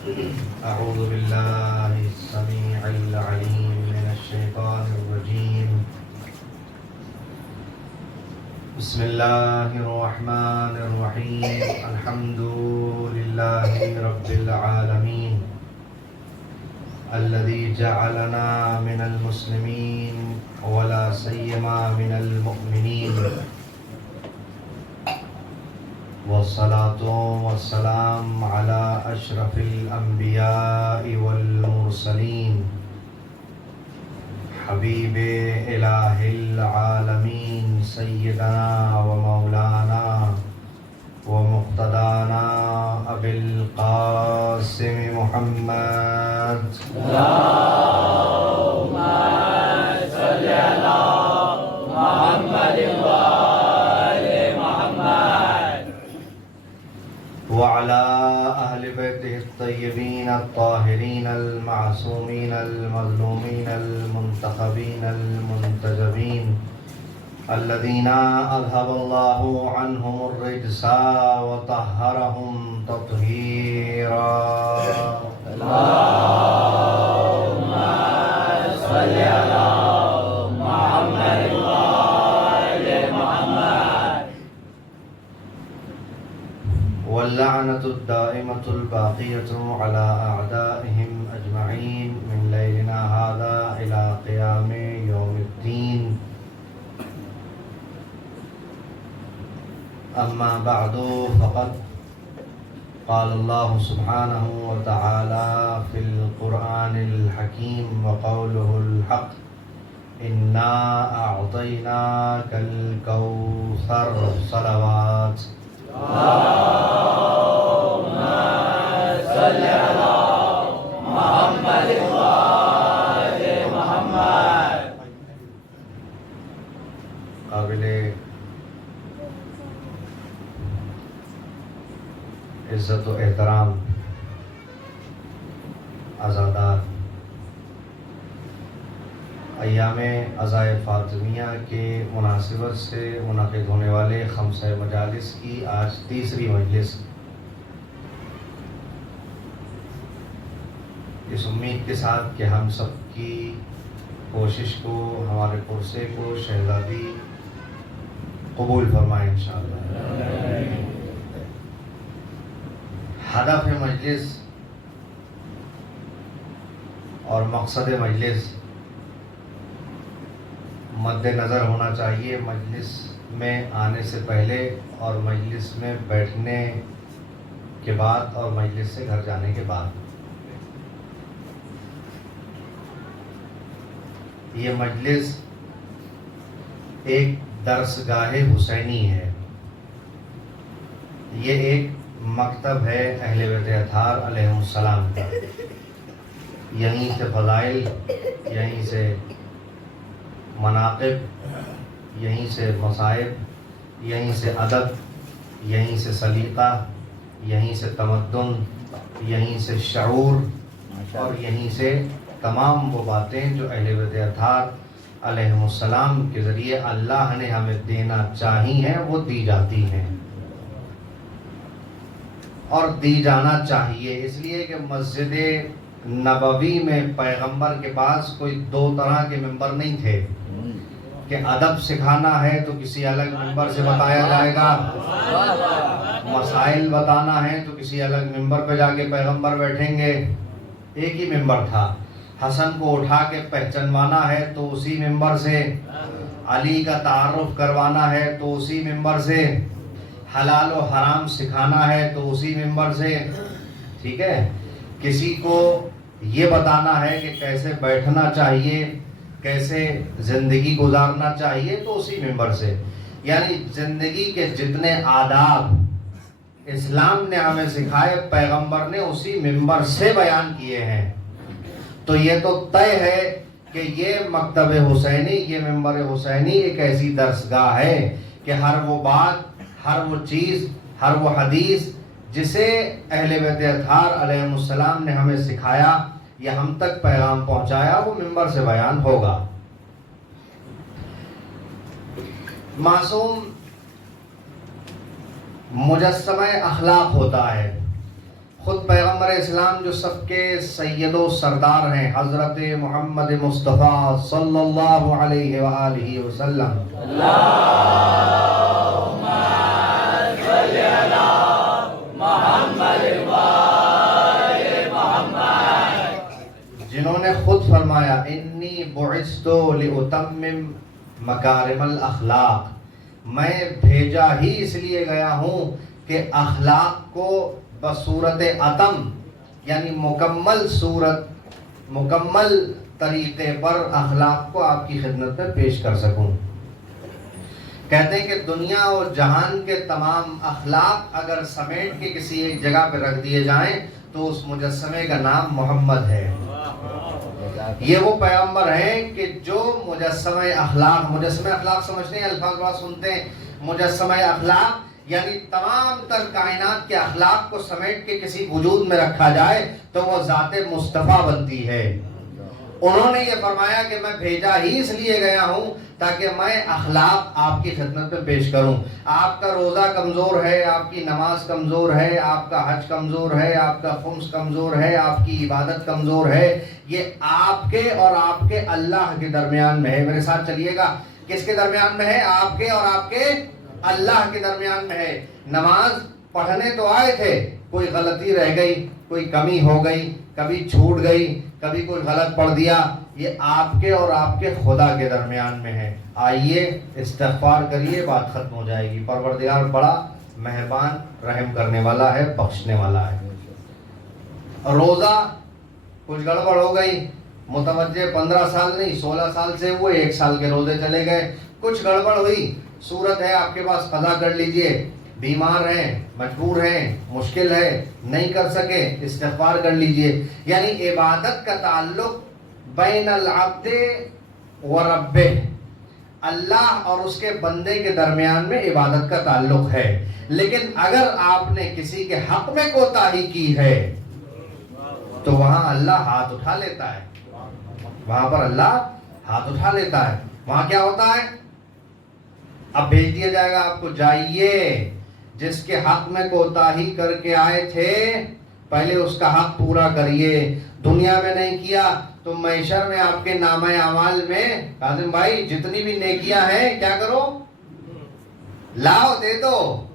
أعوذ بالله السميع العليم من الشيطان الرجيم. بسم الله الرحمن الرحيم. الحمد لله رب العالمين الذي جعلنا من المسلمين ولا سيما من المؤمنين، والصلاة والسلام على أشرف الأنبياء والمرسلين حبيب إله العالمين سيدنا ومولانا ومقتدانا أبي القاسم محمد. اللهم صل على محمد وآل محمد وعلى أهل بيته الطيبين الطاهرين المعصومين المظلومين المنتخبين المنتجبين الذين أذهب الله عنهم الرجس وطهرهم تطهيرا. اللهم صل على محمد وآل محمد. واللعنة الدائمة الباقية على أعدائهم أجمعين من ليلنا هذا إلى قيام يوم الدين. أما بعد فقد قال الله سبحانه وتعالى في القرآن الحكيم وقوله الحق: إنا أعطيناك الكوثر. صلوات. اللهم صل على محمد وآل محمد. قابل عزت و احترام عزادار، ایام عزائے فاطمیہ کے مناسبت سے منعقد ہونے والے خمسہ مجالس کی آج تیسری مجلس، اس امید کے ساتھ کہ ہم سب کی کوشش کو، ہمارے پرسے کو شہزادی قبول فرمائے انشاءاللہ. ہدف مجلس اور مقصد مجلس مد نظر ہونا چاہیے مجلس میں آنے سے پہلے اور مجلس میں بیٹھنے کے بعد اور مجلس سے گھر جانے کے بعد. یہ مجلس ایک درسگاہ حسینی ہے، یہ ایک مکتب ہے اہل بیت اطہار علیہ السلام کا. یہیں سے فضائل، یہیں سے مناقب، یہیں سے مصائب، یہیں سے ادب، یہیں سے سلیقہ، یہیں سے تمدن، یہیں سے شعور، اور یہیں سے تمام وہ باتیں جو اہل بیت اطہار علیہ السلام کے ذریعے اللہ نے ہمیں دینا چاہی ہیں وہ دی جاتی ہیں اور دی جانا چاہیے. اس لیے کہ مسجد نبوی میں پیغمبر کے پاس کوئی دو طرح کے ممبر نہیں تھے کہ ادب سکھانا ہے تو کسی الگ ممبر سے بتایا جائے گا، مسائل بتانا ہے تو کسی الگ ممبر پہ جا کے پیغمبر بیٹھیں گے. ایک ہی ممبر تھا. حسن کو اٹھا کے پہچنوانا ہے تو اسی ممبر سے، علی کا تعارف کروانا ہے تو اسی ممبر سے، حلال و حرام سکھانا ہے تو اسی ممبر سے. ٹھیک ہے، کسی کو یہ بتانا ہے کہ کیسے بیٹھنا چاہیے، کیسے زندگی گزارنا چاہیے تو اسی ممبر سے. یعنی زندگی کے جتنے آداب اسلام نے ہمیں سکھائے پیغمبر نے اسی ممبر سے بیان کیے ہیں. تو یہ تو طے ہے کہ یہ مکتب حسینی، یہ ممبر حسینی ایک ایسی درسگاہ ہے کہ ہر وہ بات، ہر وہ چیز، ہر وہ حدیث جسے اہل بیت اطہار علیہ السلام نے ہمیں سکھایا یا ہم تک پیغام پہنچایا وہ ممبر سے بیان ہوگا. معصوم مجسمہ اخلاق ہوتا ہے. خود پیغمبر اسلام جو سب کے سید و سردار ہیں، حضرت محمد مصطفیٰ صلی اللہ علیہ وآلہ وسلم، اللہم صلی علی محمد وآل محمد، جنہوں نے خود فرمایا انی بعثت لأتمم مکارم الاخلاق، میں بھیجا ہی اس لیے گیا ہوں کہ اخلاق کو بصورت اتم یعنی مکمل صورت، مکمل طریقے پر اخلاق کو آپ کی خدمت میں پیش کر سکوں۔ کہتے ہیں کہ دنیا اور جہان کے تمام اخلاق اگر سمیٹ کے کسی ایک جگہ پہ رکھ دیے جائیں تو اس مجسمے کا نام محمد ہے۔ یہ وہ پیغمبر ہیں کہ جو مجسمہ اخلاق سمجھتے ہیں، الفاظ بات سنتے ہیں، مجسمہ اخلاق یعنی تمام تر کائنات کے اخلاق کو سمیٹ کے کسی وجود میں رکھا جائے تو وہ ذات مصطفیٰ بنتی ہے۔ انہوں نے یہ فرمایا کہ میں بھیجا ہی اس لیے گیا ہوں تاکہ میں اخلاق آپ کی خدمت میں پیش کروں۔ آپ کا روزہ کمزور ہے، آپ کی نماز کمزور ہے، آپ کا حج کمزور ہے، آپ کا خمس کمزور ہے، آپ کی عبادت کمزور ہے، یہ آپ کے اور آپ کے اللہ کے درمیان میں ہے۔ میرے ساتھ چلیے گا، کس کے درمیان میں ہے؟ آپ کے اور آپ کے اللہ کے درمیان میں ہے۔ نماز پڑھنے تو آئے تھے، کوئی غلطی رہ گئی، کوئی کمی ہو گئی، کبھی چھوٹ گئی، کبھی کوئی غلط پڑھ دیا، یہ آپ کے اور آپ کے خدا کے درمیان میں ہے۔ آئیے استغفار کریے، بات ختم ہو جائے گی۔ پروردگار بڑا مہربان، رحم کرنے والا ہے، بخشنے والا ہے۔ روزہ کچھ گڑبڑ ہو گئی، متوجہ 15 سال نہیں 16 سال سے ہوئے، 1 سال کے روزے چلے گئے، کچھ گڑبڑ ہوئی، صورت ہے آپ کے پاس، قضا کر لیجئے۔ بیمار ہیں، مجبور ہیں، مشکل ہے، نہیں کر سکے، استغفار کر لیجئے۔ یعنی عبادت کا تعلق بین العبد و ربہ، اللہ اور اس کے بندے کے درمیان میں عبادت کا تعلق ہے۔ لیکن اگر آپ نے کسی کے حق میں کوتاہی کی ہے تو وہاں اللہ ہاتھ اٹھا لیتا ہے، وہاں پر اللہ ہاتھ اٹھا لیتا ہے۔ وہاں کیا ہوتا ہے؟ اب بھیج دیا جائے گا آپ کو، جائیے جس کے حق میں کوتاہی کر کے آئے تھے پہلے اس کا حق پورا کریے۔ دنیا میں نہیں کیا تو محشر میں آپ کے نامہ اعمال میں کاظم بھائی جتنی بھی نیکیاں ہیں کیا کرو؟ لاؤ، دے دو۔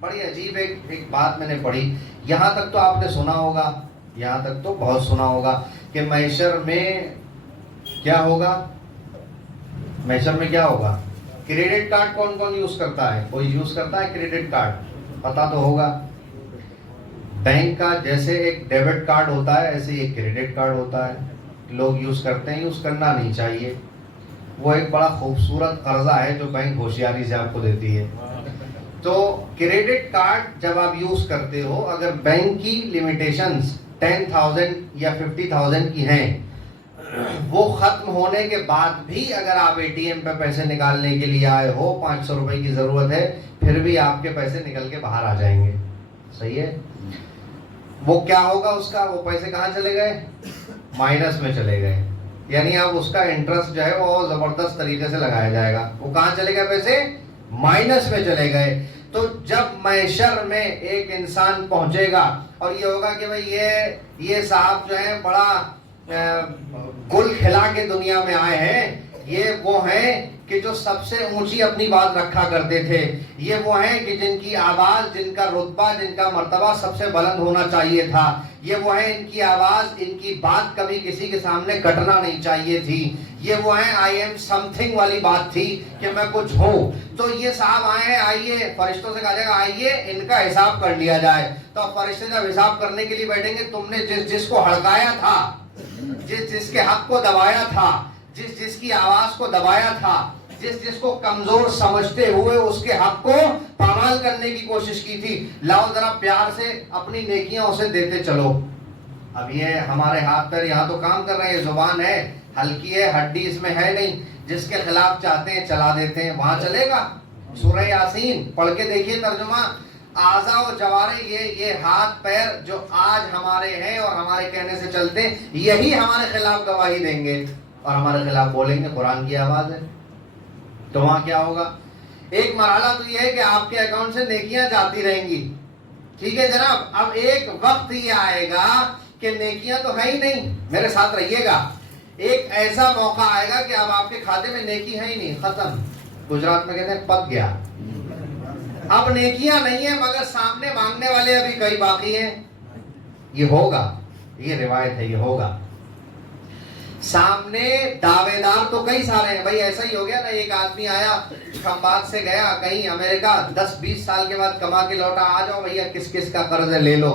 بڑی عجیب ایک بات میں نے پڑھی، یہاں تک تو آپ نے سنا ہوگا، یہاں تک تو بہت سنا ہوگا کہ محشر میں کیا ہوگا؟ محشر میں کیا ہوگا؟ کریڈٹ کارڈ کون کون یوز کرتا ہے؟ کوئی یوز کرتا ہے کریڈٹ کارڈ؟ پتا تو ہوگا۔ بینک کا جیسے ایک ڈیبٹ کارڈ ہوتا ہے ایسے ایک کریڈٹ کارڈ ہوتا ہے، لوگ یوز کرتے ہیں، یوز کرنا نہیں چاہیے۔ وہ ایک بڑا خوبصورت قرضہ ہے جو بینک ہوشیاری سے آپ کو دیتی ہے۔ تو کریڈٹ کارڈ جب آپ یوز کرتے ہو، اگر بینک کی لیمیٹیشنز 10,000 یا 50,000 کی ہیں، وہ ختم ہونے کے بعد بھی اگر آپ اے ٹی ایم پہ پیسے نکالنے کے لیے آئے ہو، 500 روپے کی ضرورت ہے، پھر بھی آپ کے پیسے نکل کے باہر آ جائیں گے۔ صحیح ہے؟ وہ کیا ہوگا اس کا؟ وہ پیسے کہاں چلے گئے؟ مائنس میں چلے گئے۔ یعنی اب اس کا انٹرسٹ جو ہے وہ زبردست طریقے سے لگایا جائے گا۔ وہ کہاں چلے گئے پیسے؟ مائنس میں چلے گئے۔ تو جب محشر میں ایک انسان پہنچے گا اور یہ ہوگا کہ بھئی یہ صاحب جو ہے بڑا گل کھلا کے دنیا میں آئے ہیں، یہ وہ ہیں کہ جو سب سے اونچی اپنی بات رکھا کرتے تھے، یہ وہ ہیں کہ جن کی آواز، جن کا رتبہ، جن کا مرتبہ سب سے بلند ہونا چاہیے تھا، یہ وہ ہیں ان کی آواز، ان کی بات کبھی کسی کے سامنے کٹنا نہیں چاہیے تھی، یہ وہ ہیں آئی ایم سم تھنگ والی بات تھی کہ میں کچھ ہوں۔ تو یہ صاحب آئے ہیں، آئیے، فرشتوں سے کہا جائے گا آئیے ان کا حساب کر لیا جائے۔ تو فرشتے جب حساب کرنے کے لیے بیٹھیں گے، تم نے جس کو ہڑکایا تھا، جس کے حق کو دبایا تھا، جس کی آواز کو دبایا تھا، جس کو کمزور سمجھتے ہوئے اس کے حق کو پامال کرنے کی کوشش کی تھی، لاؤ ذرا پیار سے اپنی نیکیاں اسے دیتے چلو۔ اب یہ ہمارے ہاتھ پیر یہاں تو کام کر رہے ہیں، زبان ہے، ہلکی ہے، ہڈی اس میں ہے نہیں، جس کے خلاف چاہتے ہیں چلا دیتے ہیں، وہاں چلے گا۔ سورہ یاسین پڑھ کے دیکھیے ترجمہ، اعضاء و جوارح، یہ ہاتھ پیر جو آج ہمارے ہیں اور ہمارے کہنے سے چلتے ہیں، یہی ہمارے خلاف گواہی دیں گے اور ہمارے خلاف بولیں گے قرآن کی آواز ہے۔ تو وہاں کیا ہوگا؟ ایک مرحلہ تو یہ ہے کہ آپ کے اکاؤنٹ سے نیکیاں جاتی رہیں گی، ٹھیک ہے جناب. اب ایک وقت یہ آئے گا کہ نیکیاں تو ہے ہی نہیں. میرے ساتھ رہیے گا. ایک ایسا موقع آئے گا کہ اب آپ کے کھاتے میں نیکی ہے ہی نہیں, ختم. گجرات میں کہتے ہیں پک گیا. اب نیکیاں نہیں ہیں مگر سامنے مانگنے والے ابھی کئی باقی ہیں. یہ ہوگا, یہ روایت ہے, یہ ہوگا. سامنے دعوے دار تو کئی سارے ہیں بھائی. ایسا ہی ہو گیا نا, ایک آدمی آیا کھمبات سے گیا کہیں امریکہ, 10-20 سال کے بعد کما کے لوٹا. آ جاؤ بھیا کس کس کا قرض ہے لے لو,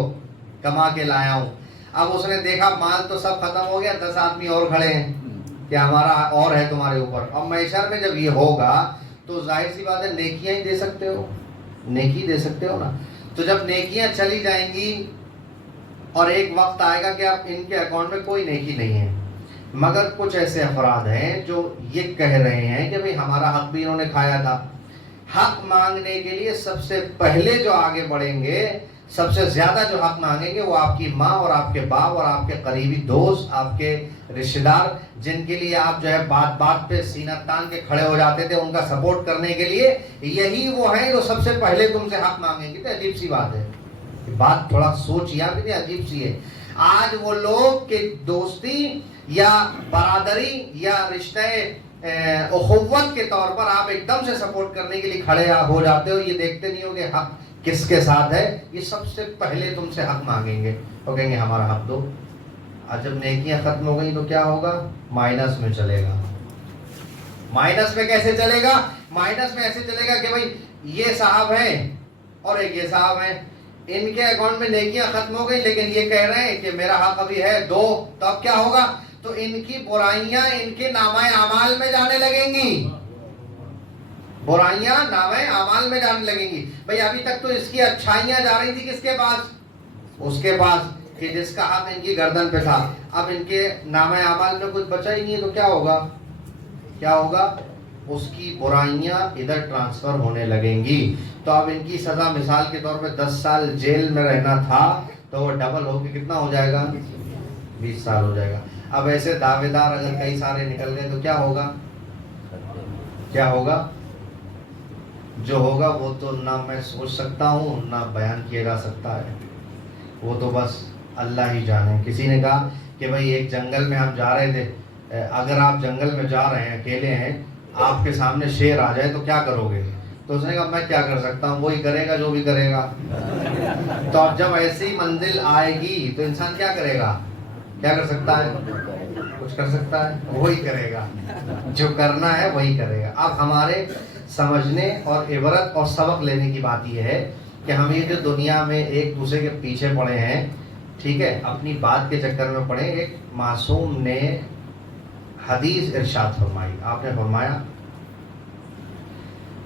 کما کے لایا ہوں. اب اس نے دیکھا مال تو سب ختم ہو گیا, 10 آدمی اور کھڑے ہیں کہ ہمارا اور ہے تمہارے اوپر. اب محشر میں جب یہ ہوگا تو ظاہر سی بات ہے نیکیاں ہی دے سکتے ہو, نیکی دے سکتے ہو نا. تو جب نیکیاں چلی جائیں گی اور ایک وقت آئے گا کہ اب ان کے اکاؤنٹ میں کوئی نیکی نہیں ہے, مگر کچھ ایسے افراد ہیں جو یہ کہہ رہے ہیں کہ بھئی ہمارا حق بھی انہوں نے کھایا تھا. حق مانگنے کے لیے سب سے پہلے جو آگے بڑھیں گے, سب سے زیادہ جو حق مانگیں گے وہ آپ کی ماں اور آپ کے باپ اور آپ کے قریبی دوست, آپ کے رشتہ دار, جن کے لیے آپ جو ہے بات بات پہ سینہ تان کے کھڑے ہو جاتے تھے ان کا سپورٹ کرنے کے لیے. یہی وہ ہیں جو سب سے پہلے تم سے حق مانگیں گے. تو عجیب سی بات ہے, بات تھوڑا سوچیے آپ, کتنی عجیب سی ہے. آج وہ لوگ کہ دوستی یا برادری یا رشتہ اخوت کے طور پر آپ ایک دم سے سپورٹ کرنے کے لیے کھڑے ہو جاتے ہو, یہ دیکھتے نہیں ہو کہ حق کس کے ساتھ ہے. یہ سب سے پہلے تم سے حق مانگیں گے اور کہیں گے ہمارا حق دو. اور جب نیکیاں ختم ہو گئی تو کیا ہوگا؟ مائنس میں چلے گا. مائنس میں کیسے چلے گا؟ مائنس میں ایسے چلے گا کہ بھائی یہ صاحب ہیں اور ایک یہ صاحب ہیں, ان کے اکاؤنٹ میں نیکیاں ختم ہو گئی لیکن یہ کہہ رہے ہیں کہ میرا حق ابھی ہے دو. تو اب کیا ہوگا؟ تو ان کی برائیاں ان کے نامہ اعمال میں جانے لگیں گی. برائیاں نامہ اعمال میں جانے لگیں گی. بھئی ابھی تک تو اس کی اچھائیاں جا رہی تھی کس کے پاس؟ اس کے پاس کہ جس کا حق ان کی گردن پہ تھا. اب ان کے نامہ اعمال میں کچھ بچا ہی نہیں ہے تو کیا ہوگا؟ کیا ہوگا؟ اس کی برائیاں ادھر ٹرانسفر ہونے لگیں گی. تو اب ان کی سزا مثال کے طور پہ 10 سال جیل میں رہنا تھا تو وہ ڈبل ہو کے کتنا ہو جائے گا؟ 20 سال ہو جائے گا. اب ایسے دعوے دار اگر کئی سارے نکل گئے تو کیا ہوگا؟ کیا ہوگا؟ جو ہوگا وہ تو نہ میں سوچ سکتا ہوں نہ بیان کیا جا سکتا ہے. وہ تو بس اللہ ہی جانے. کسی نے کہا کہ بھئی ایک جنگل میں ہم جا رہے تھے, اگر آپ جنگل میں جا رہے ہیں اکیلے ہیں, آپ کے سامنے شیر آ جائے تو کیا کرو گے؟ تو اس نے کہا میں کیا کر سکتا ہوں, وہی کرے گا جو بھی کرے گا. تو اب جب ایسی منزل آئے گی تو انسان کیا کرے گا؟ کیا کر سکتا ہے؟ کچھ کر سکتا ہے؟ وہی کرے گا جو کرنا ہے, وہی کرے گا. اب ہمارے سمجھنے اور عبرت اور سبق لینے کی بات یہ ہے کہ ہم یہ جو دنیا میں ایک دوسرے کے پیچھے پڑے ہیں, ٹھیک ہے, اپنی بات کے چکر میں پڑے. ایک معصوم نے حدیث ارشاد فرمائی, آپ نے فرمایا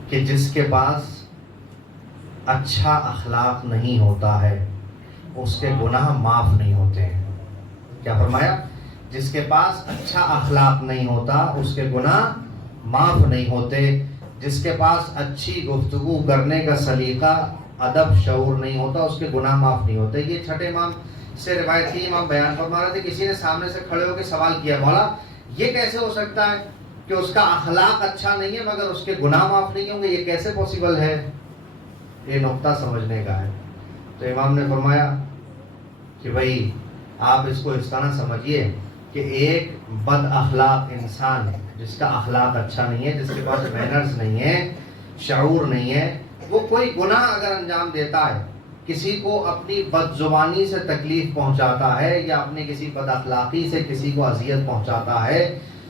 کہ جس کے پاس اچھا اخلاق نہیں ہوتا ہے اس کے گناہ معاف نہیں ہوتے ہیں. کیا فرمایا؟ جس کے پاس اچھا اخلاق نہیں ہوتا اس کے گناہ معاف نہیں ہوتے. جس کے پاس اچھی گفتگو کرنے کا سلیقہ, ادب, شعور نہیں ہوتا اس کے گناہ معاف نہیں ہوتے. یہ چھٹے امام سے روایت کی, امام بیان فرما رہے تھے, کسی نے سامنے سے کھڑے ہو کے سوال کیا, مولا یہ کیسے ہو سکتا ہے کہ اس کا اخلاق اچھا نہیں ہے مگر اس کے گناہ معاف نہیں ہوں گے, یہ کیسے پاسبل ہے؟ یہ نقطہ سمجھنے کا ہے. تو امام نے فرمایا کہ بھائی آپ اس کو اس طرح سمجھیے کہ ایک بد اخلاق انسان جس کا اخلاق اچھا نہیں ہے, جس کے پاس مینرز نہیں ہے, شعور نہیں ہے, وہ کوئی گناہ اگر انجام دیتا ہے, کسی کو اپنی بد زبانی سے تکلیف پہنچاتا ہے یا اپنے کسی بد اخلاقی سے کسی کو اذیت پہنچاتا ہے,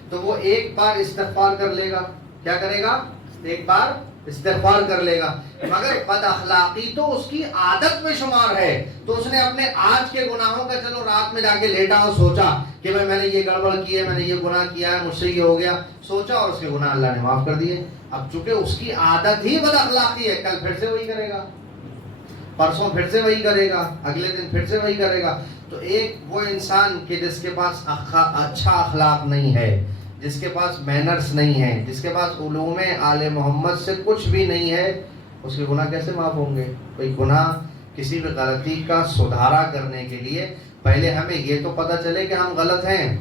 تو وہ ایک بار استغفار کر لے گا. کیا کرے گا؟ ایک بار استغفار کر لے گا. مگر بد اخلاقی تو اس کی عادت میں شمار ہے. تو اس نے اپنے آج کے گناہوں کا, چلو رات میں جا کے لیٹا اور سوچا کہ میں نے یہ گڑبڑ کی ہے, میں نے یہ گناہ کیا ہے, مجھ سے یہ ہو گیا, سوچا اور اس کے گناہ اللہ نے معاف کر دیے. اب چونکہ اس کی عادت ہی بد اخلاقی ہے, کل پھر سے وہی کرے گا, پرسوں پھر سے وہی کرے گا, اگلے دن پھر سے وہی کرے گا. تو ایک وہ انسان کہ جس کے پاس اچھا اخلاق نہیں ہے, جس کے پاس مینرز نہیں ہے, جس کے پاس علوم آل محمد سے کچھ بھی نہیں ہے, اس کے گناہ کیسے معاف ہوں گے؟ کوئی گناہ کسی بھی غلطی کا سدھارا کرنے کے لیے پہلے ہمیں یہ تو پتہ چلے کہ ہم غلط ہیں.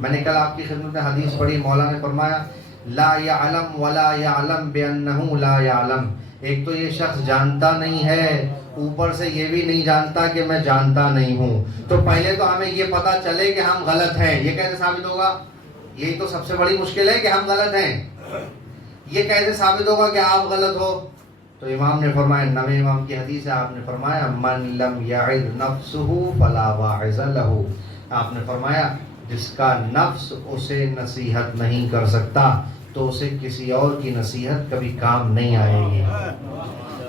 میں نے کل آپ کی خدمت میں حدیث پڑھی, مولا نے فرمایا لا یعلم ولا یعلم بانہ لا یعلم, ایک تو یہ شخص جانتا نہیں ہے، اوپر سے یہ بھی نہیں جانتا کہ میں جانتا نہیں ہوں. تو پہلے تو ہمیں یہ پتا چلے کہ ہم غلط ہیں. یہ کیسے ثابت ہوگا؟ یہی تو سب سے بڑی مشکل ہے کہ ہم غلط ہیں. یہ کیسے ثابت ہوگا کہ آپ غلط ہو؟ تو امام نے فرمایا، نویں امام کی حدیث ہے، آپ نے فرمایا من لم یعظ نفسہ فلا واعظ لہ. آپ نے فرمایا جس کا نفس اسے نصیحت نہیں کر سکتا تو اسے کسی اور کی نصیحت کبھی کام نہیں آئے گی.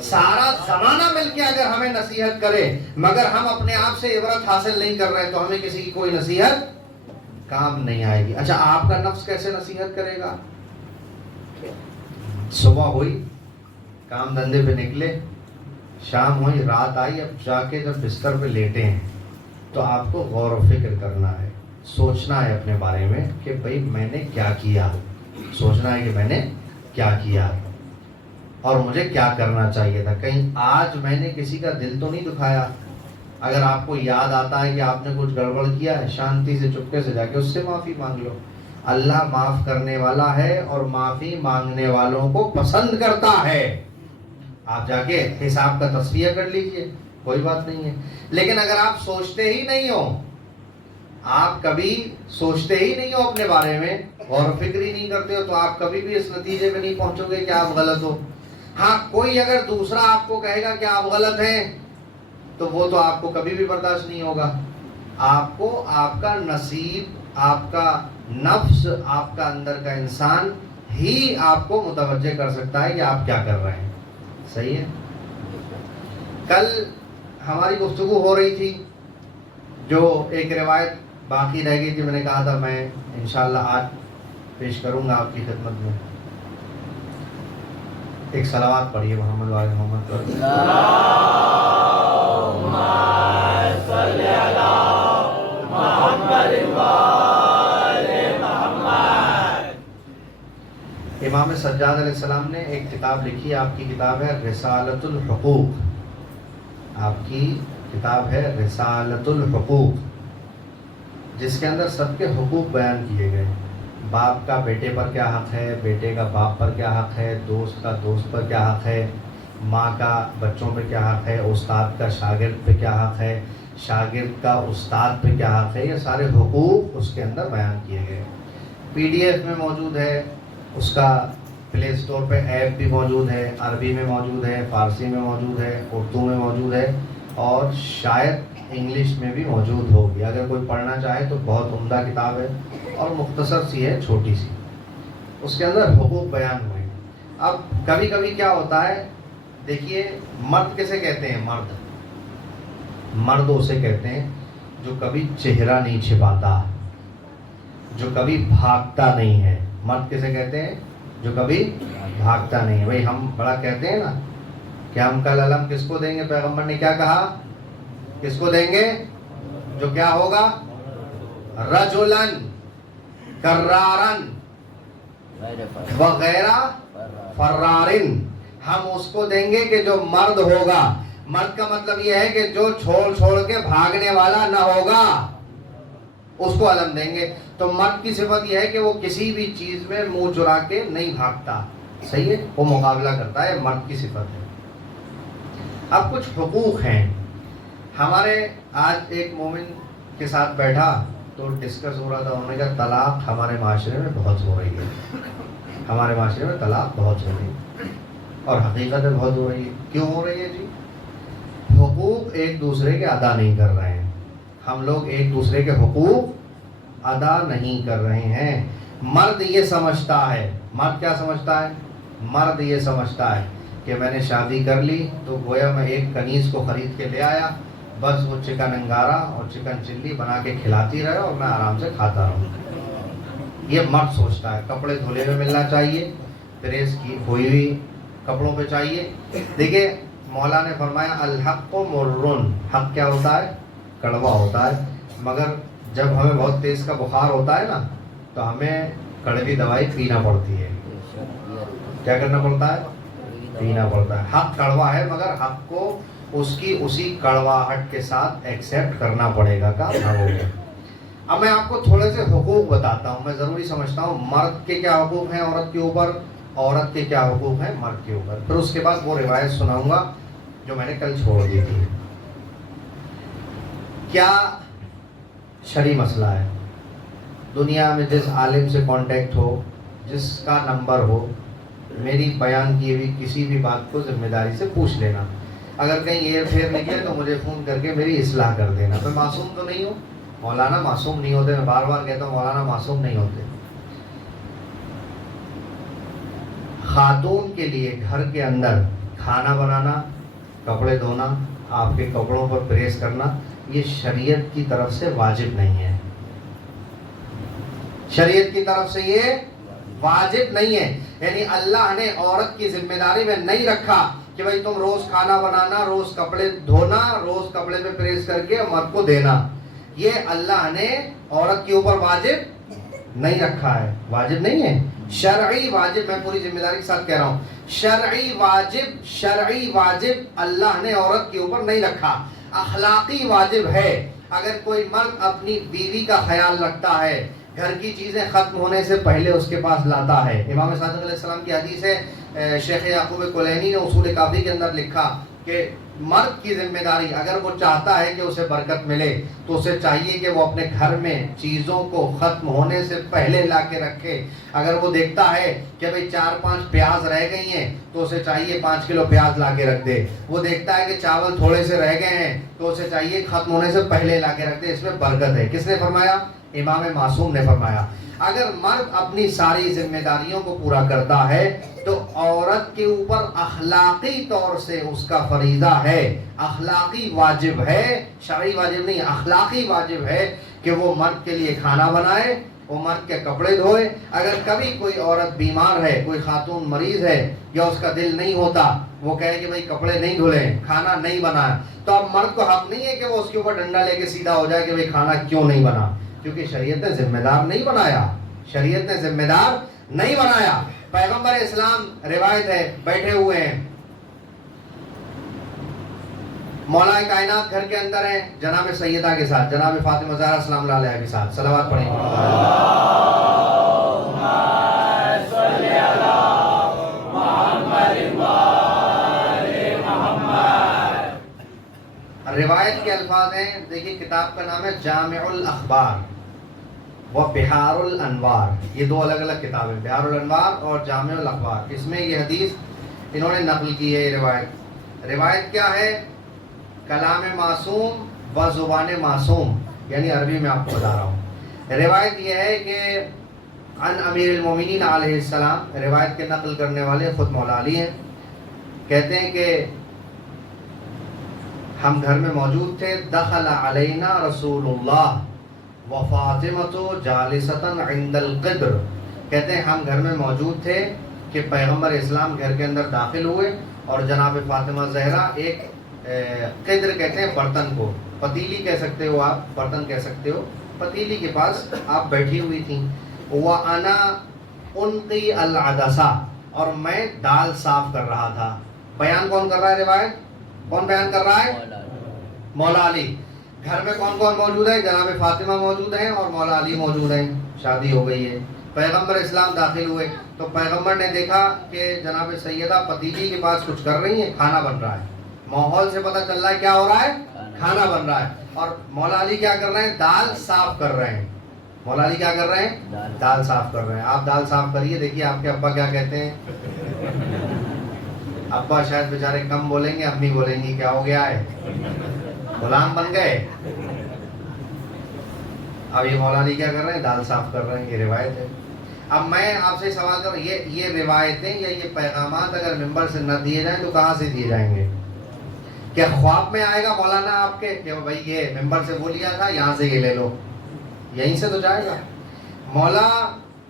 سارا زمانہ مل کے اگر ہمیں نصیحت کرے مگر ہم اپنے آپ سے عبرت حاصل نہیں کر رہے تو ہمیں کسی کی کوئی نصیحت کام نہیں آئے گی. اچھا آپ کا نفس کیسے نصیحت کرے گا؟ صبح ہوئی، کام دھندے پہ نکلے، شام ہوئی، رات آئی، اب جا کے جب بستر پہ لیٹے ہیں تو آپ کو غور و فکر کرنا ہے، سوچنا ہے اپنے بارے میں کہ بھئی میں نے کیا کیا. سوچنا ہے کہ میں نے کیا کیا اور مجھے کیا کرنا چاہیے تھا. کہیں آج میں نے کسی کا دل تو نہیں دکھایا. اگر آپ کو یاد آتا ہے کہ آپ نے کچھ گڑبڑ کیا ہے، شانتی سے چپکے سے جا کے اس سے معافی مانگ لو. اللہ معاف کرنے والا ہے اور معافی مانگنے والوں کو پسند کرتا ہے. آپ جا کے حساب کا تصفیہ کر لیجئے، کوئی بات نہیں ہے. لیکن اگر آپ سوچتے ہی نہیں ہو، آپ کبھی سوچتے ہی نہیں ہو اپنے بارے میں، غور و فکر ہی نہیں کرتے ہو، تو آپ کبھی بھی اس نتیجے میں نہیں پہنچو گے کہ آپ غلط ہو. ہاں کوئی اگر دوسرا آپ کو کہے گا کہ آپ غلط ہیں تو وہ تو آپ کو کبھی بھی برداشت نہیں ہوگا. آپ کو آپ کا نصیب، آپ کا نفس، آپ کا اندر کا انسان ہی آپ کو متوجہ کر سکتا ہے کہ آپ کیا کر رہے ہیں. صحیح ہے. کل ہماری گفتگو ہو رہی تھی، جو ایک روایت باقی رہ گئی تھی، میں نے کہا تھا میں انشاءاللہ آج پیش کروں گا آپ کی خدمت میں. ایک صلوات پڑھیے محمد والے محمد پر. اللہم صلی علی محمد وآل محمد. امام سجاد علیہ السلام نے ایک کتاب لکھی، آپ کی کتاب ہے رسالۃ الحقوق. آپ کی کتاب ہے رسالۃ الحقوق، جس کے اندر سب کے حقوق بیان کیے گئے. باپ کا بیٹے پر کیا حق ہے، بیٹے کا باپ پر کیا حق ہے، دوست کا دوست پر کیا حق ہے، ماں کا بچوں پہ کیا حق ہے، استاد کا شاگرد پہ کیا حق ہے، شاگرد کا استاد پہ کیا حق ہے. یہ سارے حقوق اس کے اندر بیان کیے گئے. PDF میں موجود ہے، اس کا پلے اسٹور پہ ایپ بھی موجود ہے، عربی میں موجود ہے، فارسی میں موجود ہے، اردو میں موجود ہے اور شاید انگلش میں بھی موجود ہوگی. اگر کوئی پڑھنا چاہے تو بہت عمدہ کتاب ہے اور مختصر سی ہے، چھوٹی سی. اس کے اندر حقوق بیان ہوئے. اب کبھی کبھی کیا ہوتا ہے، دیکھیے مرد کسے کہتے ہیں؟ مرد اسے کہتے ہیں جو کبھی چہرہ نہیں چھپاتا، جو کبھی بھاگتا نہیں ہے. مرد کسے کہتے ہیں؟ جو کبھی بھاگتا نہیں ہے. بھائی ہم بڑا کہتے ہیں نا کہ ہم کل علم کس کو دیں گے؟ پیغمبر نے کیا کہا؟ کس کو دیں گے؟ جو کیا ہوگا؟ رجلن کرارن وغیرہ فرارن. ہم اس کو دیں گے کہ جو مرد ہوگا. مرد کا مطلب یہ ہے کہ جو چھوڑ کے بھاگنے والا نہ ہوگا، اس کو علم دیں گے. تو مرد کی صفت یہ ہے کہ وہ کسی بھی چیز میں منہ چرا کے نہیں بھاگتا. صحیح ہے، وہ مقابلہ کرتا ہے، مرد کی صفت ہے. اب کچھ حقوق ہیں ہمارے. آج ایک مومن کے ساتھ بیٹھا تو ڈسکس ہو رہا تھا، انہوں نے کہا طلاق ہمارے معاشرے میں بہت ہو رہی ہے. ہمارے معاشرے میں طلاق بہت ہو رہی ہے اور حقیقت میں بہت ہو رہی ہے. کیوں ہو رہی ہے جی؟ حقوق ایک دوسرے کے ادا نہیں کر رہے ہیں. ہم لوگ ایک دوسرے کے حقوق ادا نہیں کر رہے ہیں. مرد یہ سمجھتا ہے، مرد کیا سمجھتا ہے؟ مرد یہ سمجھتا ہے کہ میں نے شادی کر لی تو گویا میں ایک کنیز کو خرید کے لے آیا، بس وہ چکن انگارا اور چکن چلی بنا کے کھلاتی رہے اور میں آرام سے کھاتا رہوں. یہ مرد سوچتا ہے. کپڑے دھلے ہوئے ملنا چاہیے، پریس کی ہوئی ہوئی کپڑوں پہ چاہیے. دیکھیے مولا نے فرمایا الحق مرن. حق کیا ہوتا ہے؟ کڑوا ہوتا ہے. مگر جب ہمیں بہت تیز کا بخار ہوتا ہے نا تو ہمیں کڑوی دوائی پینا پڑتی ہے. کیا کرنا پڑتا ہے؟ پینا پڑتا ہے. حق کڑوا ہے مگر حق کو اس کی اسی کڑواہٹ کے ساتھ ایکسیپٹ کرنا پڑے گا. کام نہ ہو گیا. اب میں آپ کو تھوڑے سے حقوق بتاتا ہوں. میں ضروری سمجھتا ہوں مرد کے کیا حقوق ہیں عورت کے اوپر عورت کے کیا حقوق ہیں مرد کے اوپر. پھر اس کے بعد وہ روایت سناؤں گا جو میں نے کل چھوڑ دی تھی. کیا شرعی مسئلہ ہے. دنیا میں جس عالم سے کانٹیکٹ ہو, جس کا نمبر ہو, میری بیان کی ہوئی کسی بھی بات کو ذمہ داری سے پوچھ لینا. اگر کہیں یہ پھیر نکلے تو مجھے فون کر کے میری اصلاح کر دینا. میں معصوم تو نہیں ہوں, مولانا معصوم نہیں ہوتے. میں بار بار کہتا ہوں مولانا معصوم نہیں ہوتے. خاتون کے لیے گھر کے اندر کھانا بنانا, کپڑے دھونا, آپ کے کپڑوں پر پریس کرنا, یہ شریعت کی طرف سے واجب نہیں ہے. شریعت کی طرف سے یہ واجب نہیں ہے. یعنی اللہ نے عورت کی ذمہ داری میں نہیں رکھا کہ بھائی تم روز کھانا بنانا, روز کپڑے دھونا, روز کپڑے پہ پریس کر کے مرد کو دینا. یہ اللہ نے عورت کے اوپر واجب نہیں رکھا ہے. واجب نہیں ہے, شرعی واجب. میں پوری ذمہ داری کے ساتھ کہہ رہا ہوں, شرعی واجب اللہ نے عورت کے اوپر نہیں رکھا. اخلاقی واجب ہے. اگر کوئی مرد اپنی بیوی کا خیال رکھتا ہے, گھر کی چیزیں ختم ہونے سے پہلے اس کے پاس لاتا ہے. امام صادق علیہ السلام کی حدیث ہے, شیخ یعقوب کلینی نے اصول کافی کے اندر لکھا کہ مرد کی ذمہ داری, اگر وہ چاہتا ہے کہ اسے برکت ملے تو اسے چاہیے کہ وہ اپنے گھر میں چیزوں کو ختم ہونے سے پہلے لا کے رکھے. اگر وہ دیکھتا ہے کہ بھئی 4-5 پیاز رہ گئی ہیں تو اسے چاہیے 5 کلو پیاز لا کے رکھ دے. وہ دیکھتا ہے کہ چاول تھوڑے سے رہ گئے ہیں تو اسے چاہیے ختم ہونے سے پہلے لا کے رکھ دے. اس میں برکت ہے. کس نے فرمایا؟ امام معصوم نے فرمایا. اگر مرد اپنی ساری ذمہ داریوں کو پورا کرتا ہے تو عورت کے اوپر اخلاقی طور سے اس کا فریضہ ہے, اخلاقی واجب ہے, شرعی واجب نہیں, اخلاقی واجب ہے کہ وہ مرد کے لیے کھانا بنائے, وہ مرد کے کپڑے دھوئے. اگر کبھی کوئی عورت بیمار ہے, کوئی خاتون مریض ہے, یا اس کا دل نہیں ہوتا, وہ کہے کہ بھائی کپڑے نہیں دھلے, کھانا نہیں بنا, تو اب مرد کو حق نہیں ہے کہ وہ اس کے اوپر ڈنڈا لے کے سیدھا ہو جائے کہ بھائی کھانا کیوں نہیں بنا. کیونکہ شریعت نے ذمہ دار نہیں بنایا, شریعت نے ذمہ دار نہیں بنایا. پیغمبر اسلام, روایت ہے, بیٹھے ہوئے ہیں, مولا کائنات گھر کے اندر ہیں, جناب سیدہ کے ساتھ, جناب فاطمہ زہرا سلام اللہ علیہا کے ساتھ. صلوات پڑھیں. روایت کے الفاظ ہیں, دیکھیے کتاب کا نام ہے جامع الاخبار و بحار الانوار. یہ دو الگ الگ کتابیں, بحار الانوار اور جامع الاخبار. اس میں یہ حدیث انہوں نے نقل کی ہے. یہ روایت کیا ہے؟ کلام معصوم و زبان معصوم, یعنی عربی میں آپ کو بتا رہا ہوں. روایت یہ ہے کہ عن امیر المومنین علیہ السلام, روایت کے نقل کرنے والے خود مولا علی ہیں. کہتے ہیں کہ ہم گھر میں موجود تھے, دخل علینا رسول اللہ و فاطمۃ جالستاً عند القدر. کہتے ہیں ہم گھر میں موجود تھے کہ پیغمبر اسلام گھر کے اندر داخل ہوئے اور جناب فاطمہ زہرا ایک قدر کہتے ہیں برتن کو, پتیلی کہہ سکتے ہو آپ, برتن کہہ سکتے ہو, پتیلی کے پاس آپ بیٹھی ہوئی تھیں. وَأَنَا أُلْقِي الْعَدَسَ, اور میں دال صاف کر رہا تھا. بیان کون کر رہا ہے؟ روایت کون بیان کر رہا ہے؟ مولا علی. گھر میں کون کون موجود ہے؟ جناب فاطمہ موجود ہیں اور مولا علی موجود ہیں. شادی ہو گئی ہے. پیغمبر اسلام داخل ہوئے تو پیغمبر نے دیکھا کہ جناب سیدہ پتیلی کے پاس کچھ کر رہی ہیں, کھانا بن رہا ہے. ماحول سے پتہ چل رہا ہے کیا ہو رہا ہے, کھانا بن رہا ہے. اور مولا علی کیا کر رہے ہیں؟ دال صاف کر رہے ہیں. مولا علی کیا کر رہے ہیں؟ دال صاف کر رہے ہیں. آپ دال صاف کریے, دیکھیے آپ کے ابا کیا کہتے ہیں. ابا شاید بیچارے کم بولیں گے, امی بولیں گی کیا ہو گیا ہے, غلام بن گئے. اب یہ مولا علی کیا کر رہے ہیں؟ دال صاف کر رہے ہیں. یہ روایت ہے. اب میں آپ سے سوال کروں, یہ روایتیں یا یہ پیغامات اگر ممبر سے نہ دیے جائیں تو کہاں سے دیے جائیں گے؟ کیا خواب میں آئے گا مولانا آپ کے کہ بھائی یہ ممبر سے وہ لیا تھا, یہاں سے یہ لے لو, یہیں سے تو جائے گا. مولا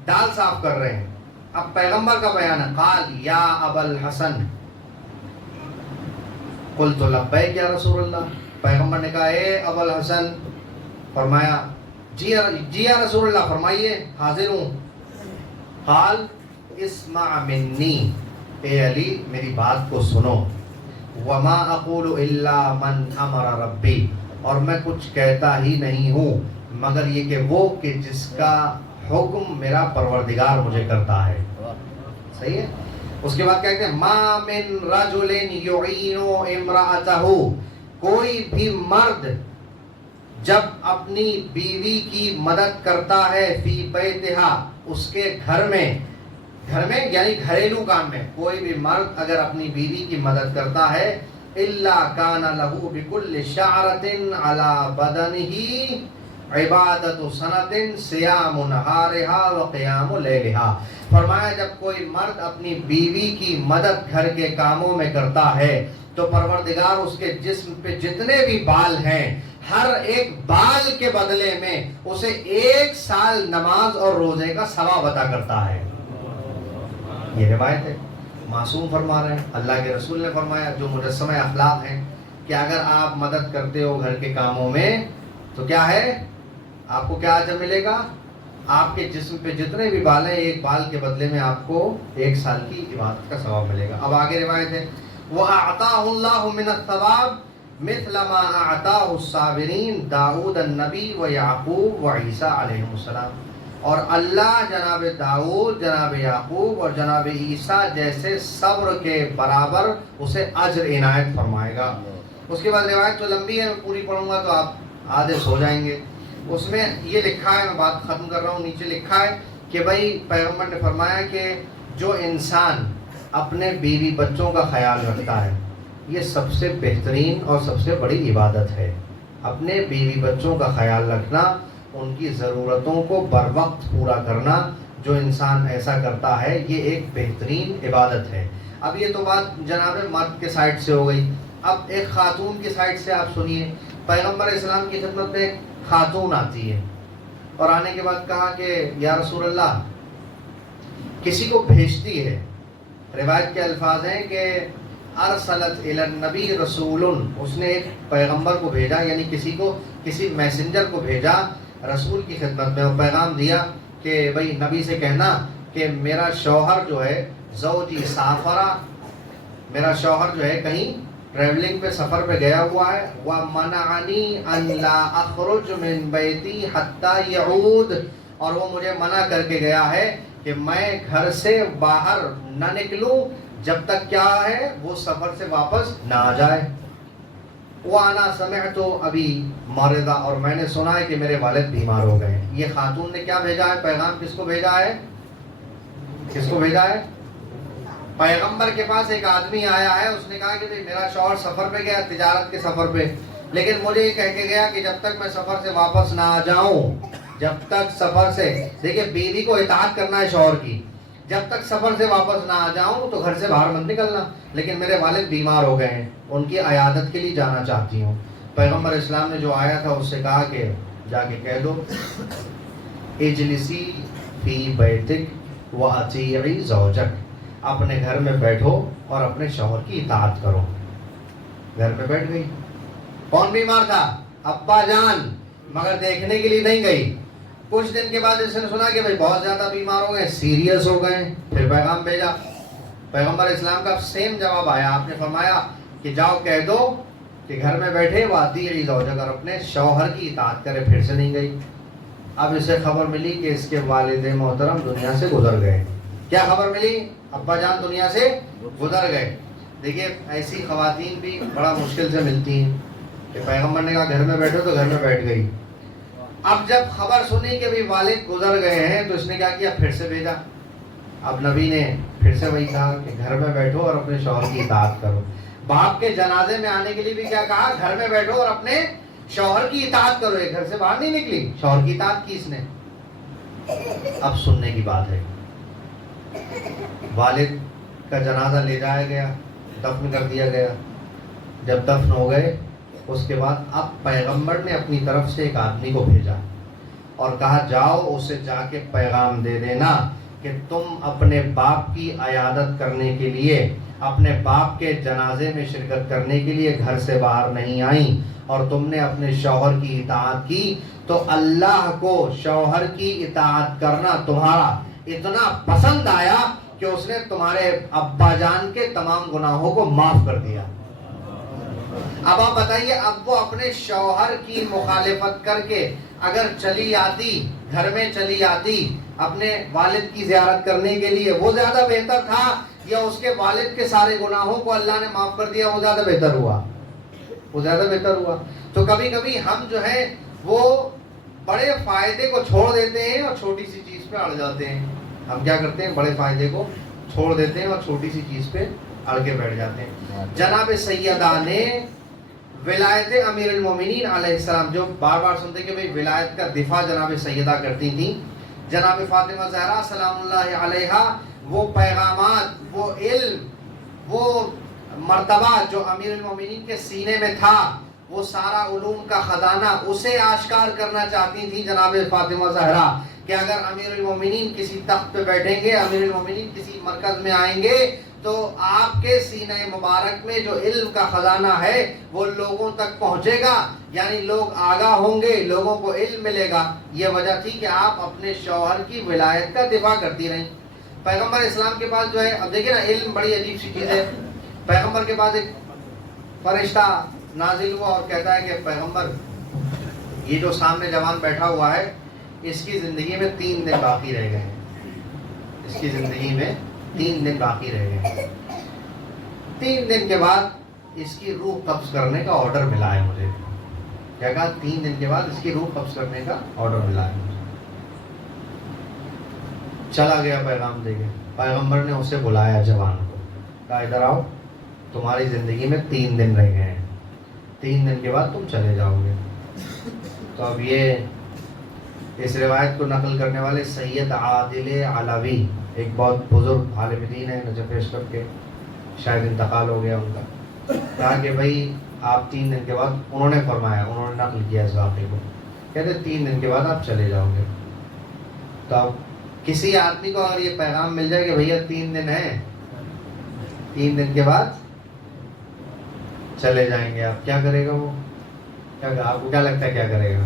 دال صاف کر رہے ہیں. اب پیغمبر کا بیان ہے, قال یا ابا الحسن قلت لبیک یا رسول اللہ. پیغمبر نے کہا اے ابا الحسن, فرمایا جی یا رسول اللہ, فرمائیے حاضر ہوں. قال اسمع منی, اے علی میری بات کو سنو. وما اقول الا من امر ربی, اور میں کچھ کہتا ہی نہیں ہوں مگر یہ کہ وہ کہ جس کا حکم میرا پروردگار مجھے کرتا ہے. صحیح ہے. اس کے بعد کہتے ہیں ما من رجل یعین امرأتہ، کوئی بھی مرد جب اپنی بیوی کی مدد کرتا ہے فی بیتہا، اس کے گھر میں یعنی گھریلو کام میں، کوئی بھی مرد اگر اپنی بیوی کی مدد کرتا ہے الا کان لہ بکل شعرۃ علی بدنہ عبادت سنۃ صیام نہارها وقیام لیلها. فرمایا جب کوئی مرد اپنی بیوی کی مدد گھر کے کاموں میں کرتا ہے تو پروردگار اس کے جسم پہ جتنے بھی بال ہیں ہر ایک بال کے بدلے میں اسے 1 سال نماز اور روزے کا ثواب عطا کرتا ہے. یہ روایت ہے، معصوم فرما رہے ہیں. اللہ کے رسول نے فرمایا جو مجسمہ اخلاق ہیں کہ اگر آپ مدد کرتے ہو گھر کے کاموں میں تو کیا ہے، آپ کو کیا اجر ملے گا؟ آپ کے جسم پہ جتنے بھی بال ہیں 1 بال کے بدلے میں آپ کو 1 سال کی عبادت کا ثواب ملے گا. اب آگے روایت ہے وَأَعْطَاهُ اللَّهُ مِنَ الثَّوَابِ مِثْلَ مَا أَعْطَاهُ الصَّابِرِينَ داؤد النبی وَيَعْقُوب وَعِیسیٰ علیہم السلام. اور اللہ جناب داؤد، جناب یعقوب اور جناب عیسیٰ جیسے صبر کے برابر اسے اجر عنایت فرمائے گا. اس کے بعد روایت تو لمبی ہے، میں پوری پڑھوں گا تو آپ آدھے سو جائیں گے. اس میں یہ لکھا ہے، میں بات ختم کر رہا ہوں، نیچے لکھا ہے کہ بھائی پیغمبر نے فرمایا کہ جو انسان اپنے بیوی بچوں کا خیال رکھتا ہے یہ سب سے بہترین اور سب سے بڑی عبادت ہے. اپنے بیوی بچوں کا خیال رکھنا، ان کی ضرورتوں کو بر وقت پورا کرنا، جو انسان ایسا کرتا ہے یہ ایک بہترین عبادت ہے. اب یہ تو بات جناب مرد کے سائڈ سے ہو گئی. اب ایک خاتون کی سائڈ سے آپ سنیے. پیغمبر اسلام کی خدمت میں خاتون آتی ہے اور آنے کے بعد کہا کہ یا رسول اللہ، کسی کو بھیجتی ہے. روایت کے الفاظ ہیں کہ ارسلت الی النبی رسول، اس نے ایک پیغمبر کو بھیجا، یعنی کسی میسنجر کو بھیجا رسول کی خدمت میں، اور پیغام دیا کہ بھئی نبی سے کہنا کہ میرا شوہر جو ہے زوجی سافرہ، میرا شوہر جو ہے کہیں ٹریولنگ پہ سفر پہ گیا ہوا ہے، وَمَنَعَنِي أَن لَا أَخْرُجْ مِن بَيْتِي حَتَّى يَعُودَ، اور وہ مجھے منع کر کے گیا ہے کہ میں گھر سے باہر نہ نکلوں جب تک کیا ہے وہ سفر سے واپس نہ آ جائے. وَأَنَا سَمِعْتُ أَبِي مَرِضَ، اور میں نے سنا ہے کہ میرے والد بیمار ہو گئے. یہ خاتون نے کیا بھیجا ہے؟ پیغام کس کو بھیجا ہے؟ کس کو بھیجا ہے؟ پیغمبر کے پاس ایک آدمی آیا ہے، اس نے کہا کہ میرا شوہر سفر پہ گیا، تجارت کے سفر پہ، لیکن مجھے یہ کہہ کے گیا کہ جب تک میں سفر سے واپس نہ آ جاؤں، جب تک سفر سے، دیکھیں بیوی کو اطاعت کرنا ہے شوہر کی، جب تک سفر سے واپس نہ آ جاؤں تو گھر سے باہر مت نکلنا. لیکن میرے والد بیمار ہو گئے ہیں، ان کی عیادت کے لیے جانا چاہتی ہوں. پیغمبر اسلام نے جو آیا تھا اس سے کہا کہ جا کے کہہ دو اجلسی فی بیتک واطیعی زوجک، اپنے گھر میں بیٹھو اور اپنے شوہر کی اطاعت کرو. گھر میں بیٹھ گئی. کون بیمار تھا؟ ابا جان، مگر دیکھنے کے لیے نہیں گئی. کچھ دن کے بعد اس نے سنا کہ بھائی بہت زیادہ بیمار ہو گئے، سیریس ہو گئے. پھر پیغام بھیجا. پیغمبر اسلام کا سیم جواب آیا. آپ نے فرمایا کہ جاؤ کہہ دو کہ گھر میں بیٹھے واطیعی زوجک، اور اپنے شوہر کی اطاعت کرے. پھر سے نہیں گئی. اب اسے خبر ملی کہ اس کے والد محترم دنیا سے گزر گئے. کیا خبر ملی؟ ابا جان دنیا سے گزر گئے. دیکھیے ایسی خواتین بھی بڑا مشکل سے ملتی ہیں کہ پیغمبر نے کہا گھر میں بیٹھو تو گھر میں بیٹھ گئی. اب جب خبر سنی کہ بھی والد گزر گئے ہیں تو اس نے کیا کیا؟ پھر سے بھیجا. اب نبی نے پھر سے وہی کہا کہ گھر میں بیٹھو اور اپنے شوہر کی اطاعت کرو. باپ کے جنازے میں آنے کے لیے بھی کیا کہا؟ گھر میں بیٹھو اور اپنے شوہر کی اطاعت کرو. یہ گھر سے باہر نہیں نکلی، شوہر کی اطاعت کی اس نے. اب سننے کی بات ہے، والد کا جنازہ لے جایا گیا، دفن کر دیا گیا. جب دفن ہو گئے اس کے بعد اب پیغمبر نے اپنی طرف سے ایک آدمی کو بھیجا اور کہا جاؤ اسے جا کے پیغام دے دینا کہ تم اپنے باپ کی عیادت کرنے کے لیے، اپنے باپ کے جنازے میں شرکت کرنے کے لیے گھر سے باہر نہیں آئیں اور تم نے اپنے شوہر کی اطاعت کی، تو اللہ کو شوہر کی اطاعت کرنا تمہارا اتنا پسند آیا کہ اس نے تمہارے ابا جان کے تمام گناہوں کو معاف کر دیا. اب آپ بتائیے، اب وہ اپنے شوہر کی مخالفت کر کے اگر چلی آتی، گھر میں چلی آتی، اپنے والد کی زیارت کرنے کے لیے، وہ زیادہ بہتر تھا یا اس کے والد کے سارے گناہوں کو اللہ نے معاف کر دیا وہ زیادہ بہتر ہوا؟ وہ زیادہ بہتر ہوا۔ تو کبھی کبھی ہم جو ہے وہ بڑے فائدے کو چھوڑ دیتے ہیں اور چھوٹی سی چیز پہ اڑ جاتے ہیں۔ ہم کیا کرتے ہیں؟ بڑے فائدے کو چھوڑ دیتے ہیں اور چھوٹی سی چیز پہ اڑ کے بیٹھ جاتے ہیں۔ جناب سیدہ نے ولایت امیر المومنین علیہ السلام، جو بار بار سنتے کہ بھئی ولایت کا دفاع جناب سیدہ کرتی تھیں، جناب فاطمہ زہرا سلام اللہ علیہا، وہ پیغامات، وہ علم، وہ مرتبہ جو امیر المومنین کے سینے میں تھا، وہ سارا علوم کا خزانہ اسے آشکار کرنا چاہتی تھی جناب فاطمہ زہرا، کہ اگر امیر المومنین کسی تخت پہ بیٹھیں گے، امیر المومنین کسی مرکز میں آئیں گے، تو آپ کے سینہ مبارک میں جو علم کا خزانہ ہے وہ لوگوں تک پہنچے گا، یعنی لوگ آگاہ ہوں گے، لوگوں کو علم ملے گا۔ یہ وجہ تھی کہ آپ اپنے شوہر کی ولایت کا دفاع کرتی رہیں۔ پیغمبر اسلام کے پاس جو ہے، اب دیکھیں نا، علم بڑی عجیب سی چیز ہے۔ پیغمبر کے پاس ایک فرشتہ نازل ہوا اور کہتا ہے کہ پیغمبر، یہ جو سامنے جوان بیٹھا ہوا ہے، اس کی زندگی میں 3 دن باقی رہ گئے ہیں، اس کی زندگی میں 3 دن باقی رہ گئے ہیں۔ 3 دن کے بعد اس کی روح قبض کرنے کا آرڈر ملا ہے مجھے۔ کیا کہا؟ 3 دن کے بعد اس کی روح قبض کرنے کا آرڈر ملا ہے مجھے۔ چلا گیا پیغام دے کے، پیغمبر نے اسے بلایا جوان کو، کہا ادھر آؤ، تمہاری زندگی میں 3 دن رہ گئے ہیں، 3 دن کے بعد تم چلے جاؤ گے۔ تو اب یہ اس روایت کو نقل کرنے والے سید عادل علوی، ایک بہت بزرگ عالم دین ہے نجف اشرف کے، شاید انتقال ہو گیا ان کا، کہا کہ بھائی آپ 3 دن کے بعد، انہوں نے فرمایا، انہوں نے نقل کیا اس واقعے کو، کہتے 3 دن کے بعد آپ چلے جاؤ گے۔ تو اب کسی آدمی کو اگر یہ پیغام مل جائے کہ بھیا 3 دن ہیں، 3 دن کے بعد چلے جائیں گے، آپ کیا کرے گا؟ وہ کیا، آپ کو کیا لگتا ہے کیا کرے گا؟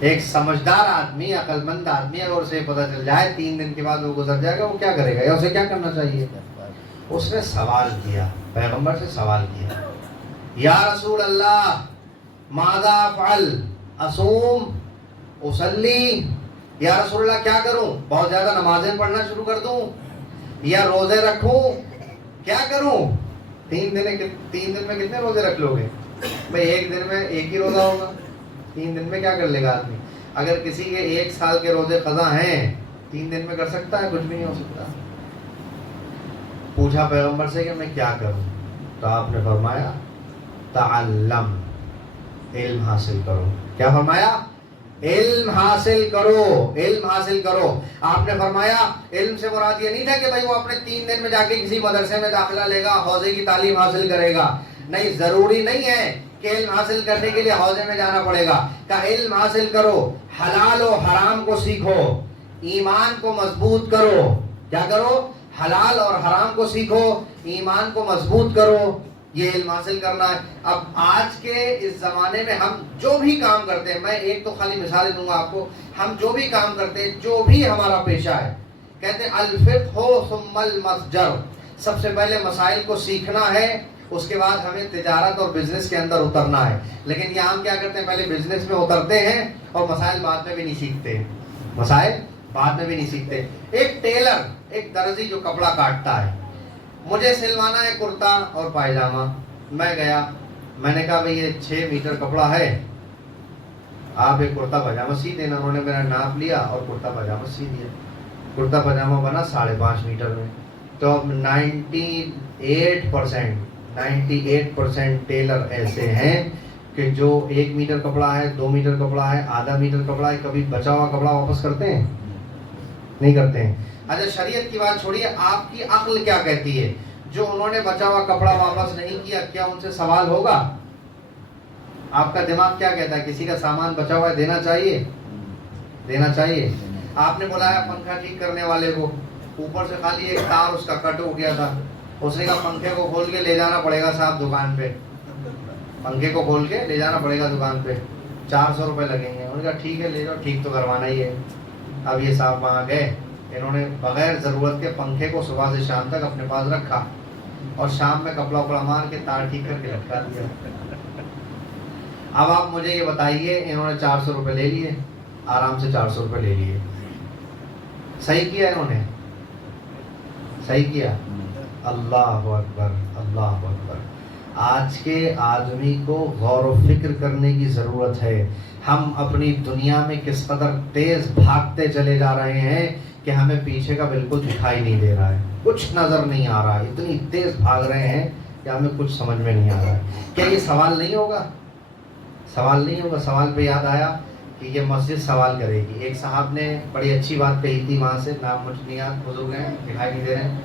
ایک سمجھدار آدمی، عقل مند آدمی، اگر اسے پتہ چل جائے 3 دن کے بعد وہ گزر جائے گا، وہ کیا کرے گا یا اسے کیا کرنا چاہیے؟ اس نے سوال کیا، پیغمبر سے سوال کیا، یا رسول اللہ ماذا افعل، اصوم، اصلی، یا رسول اللہ کیا کروں؟ بہت زیادہ نمازیں پڑھنا شروع کر دوں یا روزے رکھوں؟ کیا کروں؟ 3 دن میں کتنے روزے رکھ لو گے بھائی؟ 1 دن میں 1 ہی روزہ ہوگا، 3 دن میں کیا کر لے گا آدمی؟ اگر کسی کے 1 سال کے روزے قضا ہیں، 3 دن میں کر سکتا ہے؟ کچھ بھی نہیں ہو سکتا۔ پوچھا پیغمبر سے کہ میں کیا کروں؟ تو آپ نے فرمایا تعلم، علم حاصل کرو۔ کیا فرمایا؟ علم حاصل کرو، علم حاصل کرو۔ آپ نے فرمایا علم سے مراد یہ نہیں تھا کہ بھائی وہ اپنے 3 دن میں جا کے کسی مدرسے میں داخلہ لے گا، حوضے کی تعلیم حاصل کرے گا، نہیں، ضروری نہیں ہے کہ علم حاصل کرنے کے لیے حوضے میں جانا پڑے گا۔ کہ علم حاصل کرو، حلال و حرام کو سیکھو، ایمان کو مضبوط کرو۔ کیا کرو؟ حلال اور حرام کو سیکھو، ایمان کو مضبوط کرو، یہ علم حاصل کرنا ہے۔ اب آج کے اس زمانے میں ہم جو بھی کام کرتے ہیں، میں ایک تو خالی مثالیں دوں گا آپ کو، ہم جو بھی کام کرتے ہیں، جو بھی ہمارا پیشہ ہے، کہتے ہیں الفقہ ثم المتجر، سب سے پہلے مسائل کو سیکھنا ہے، اس کے بعد ہمیں تجارت اور بزنس کے اندر اترنا ہے۔ لیکن یہاں ہم کیا کرتے ہیں؟ پہلے بزنس میں اترتے ہیں اور مسائل بعد میں بھی نہیں سیکھتے، مسائل بعد میں بھی نہیں سیکھتے۔ ایک ٹیلر، ایک درزی جو کپڑا کاٹتا ہے، مجھے سلوانا ہے کرتا اور پائجامہ، میں گیا، میں نے کہا بھئی یہ 6 میٹر کپڑا ہے، آپ ایک کرتا پاجامہ سی دینا۔ انہوں نے میرا ناپ لیا اور کرتا پاجامہ سی دیا، کرتا پاجامہ بنا 5.5 میٹر میں۔ تو اب 98% ٹیلر ایسے ہیں کہ جو 1 میٹر کپڑا ہے، 2 میٹر کپڑا ہے، آدھا میٹر کپڑا ہے، کبھی بچا ہوا کپڑا واپس کرتے ہیں؟ نہیں کرتے ہیں۔ اچھا شریعت کی بات چھوڑیے، آپ کی عقل کیا کہتی ہے؟ جو انہوں نے بچا ہوا کپڑا واپس نہیں کیا، کیا ان سے سوال ہوگا؟ آپ کا دماغ کیا کہتا ہے؟ کسی کا سامان بچا ہوا ہے، دینا چاہیے؟ دینا چاہیے۔ آپ نے بلایا پنکھا ٹھیک کرنے والے کو، اوپر سے خالی ایک تار اس کا کٹ ہو گیا تھا، اس نے کہا پنکھے کو کھول کے لے جانا پڑے گا صاحب دکان پہ، پنکھے کو کھول کے لے جانا پڑے گا دکان پہ، 400 روپے لگیں گے۔ انہوں نے کہا ٹھیک ہے لے جاؤ، ٹھیک تو کروانا ہی ہے۔ اب یہ صاحب وہاں گئے، انہوں نے بغیر ضرورت کے پنکھے کو صبح سے شام تک اپنے پاس رکھا اور شام میں کپڑا اپڑا مار کے تار ٹھیک کر کے لٹکا دیا۔ اب آپ مجھے یہ بتائیے، انہوں نے 400 روپے لے لیے، آرام سے 400 روپے لے لیے. صحیح کیا انہوں نے, صحیح کیا. اللہ اکبر, اللہ اکبر. آج کے آدمی کو غور و فکر کرنے کی ضرورت ہے. ہم اپنی دنیا میں کس قدر تیز بھاگتے چلے جا رہے ہیں کہ ہمیں پیچھے کا بالکل دکھائی نہیں دے رہا ہے, کچھ نظر نہیں آ رہا ہے. اتنی تیز بھاگ رہے ہیں کہ ہمیں کچھ سمجھ میں نہیں آ رہا ہے. کیا یہ سوال نہیں ہوگا؟ سوال نہیں ہوگا. سوال پہ یاد آیا کہ یہ مسجد سوال کرے گی. ایک صاحب نے بڑی اچھی بات کہی تھی وہاں سے, نام مجھ نہیں یاد, بزرگ ہیں دکھائی نہیں دے رہے ہیں.